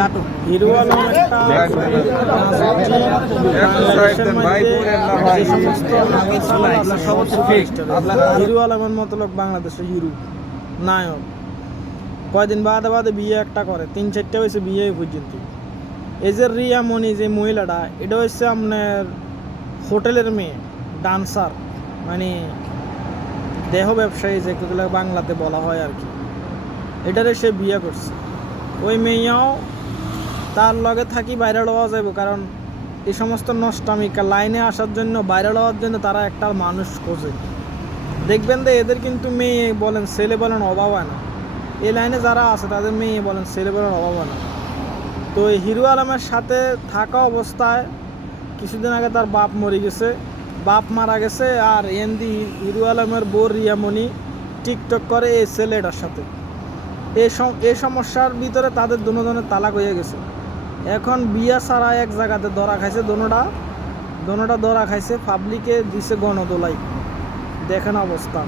নাটক। হিরো আলম একটা যে সমস্ত চ্যানেল আছে সবচেয়ে হিরো আলমের মতলব বাংলাদেশের হিরো নায়ক কয়দিন বাদে বাদে বিয়ে একটা করে 3-4টা হয়েছে বিয়ে পর্যন্ত। এই যে রিয়া মনি যে মহিলাটা এটা হচ্ছে আপনার হোটেলের মেয়ে, ডান্সার, মানে দেহ ব্যবসায়ী যেগুলো বাংলাতে বলা হয় আর কি। এটারে সে বিয়ে করছে। ওই মেয়েও তার লগে থাকি ভাইরাল হওয়া যাবে, কারণ এই সমস্ত নষ্টামিকা লাইনে আসার জন্য ভাইরাল হওয়ার জন্য তারা একটা মানুষ খোঁজে। দেখবেন যে এদের কিন্তু মেয়ে বলেন ছেলে বলেন অভাব হয় না। এই লাইনে যারা আছে তাদের মেয়ে বলেন ছেলে বলেন অভাব হয় না। তো এই হিরো আলমের সাথে থাকা অবস্থায় কিছুদিন আগে তার বাপ মরে গেছে, বাপ মারা গেছে, আর এনদি হিরো আলমের বউ রিয়ামণি টিকটক করে এই ছেলেটার সাথে। এই সমস্যার ভিতরে তাদের দুজনের তালাক হয়ে গেছে। এখন বিয়া ছাড়া এক জায়গাতে ধরা খাইছে, দোনোটা ধরা খাইছে, পাবলিকে দিছে গণদোলাই। দেখেন অবস্থা।